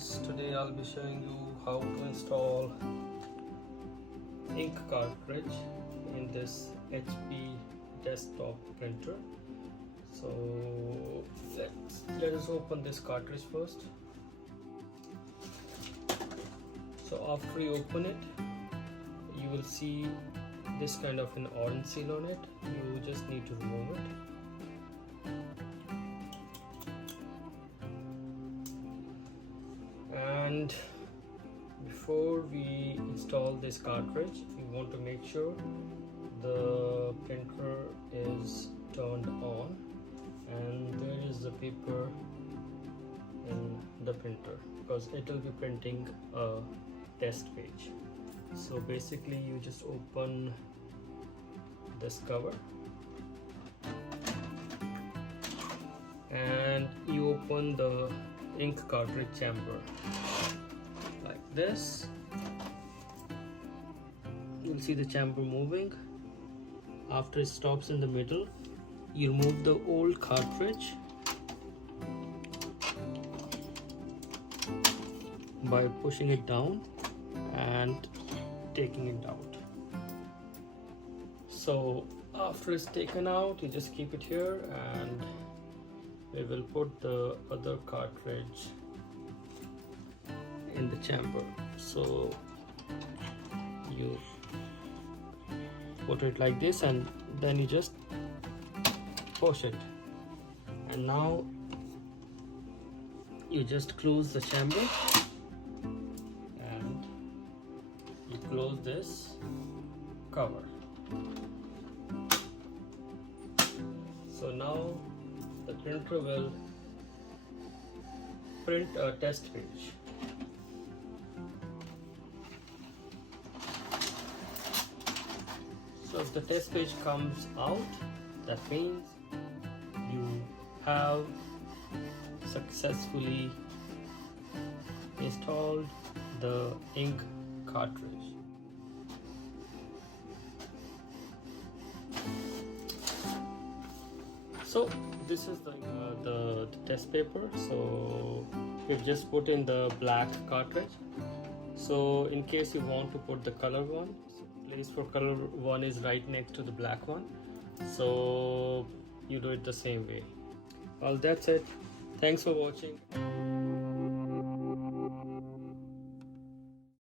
guys, today I'll be showing you how to install ink cartridge in this HP desktop printer. So let us open this cartridge first. So after you open it, you will see this kind of an orange seal on it. You just need to remove it. And before we install this cartridge, we want to make sure the printer is turned on and there is the paper in the printer, because it will be printing a test page. So basically you just open this cover and you open the ink cartridge chamber like this. You'll see the chamber moving. After it stops in the middle, you remove the old cartridge by pushing it down and taking it out. So after it's taken out, you just keep it here and we will put the other cartridge in the chamber. So you put it like this and then you just push it, and now you just close the chamber and you close this cover. So now the printer will print a test page. So if the test page comes out, that means you have successfully installed the ink cartridge. So this is the test paper. So we've just put in the black cartridge. So in case you want to put the color one, place for color one is right next to the black one. So you do it the same way. Well, that's it. Thanks for watching.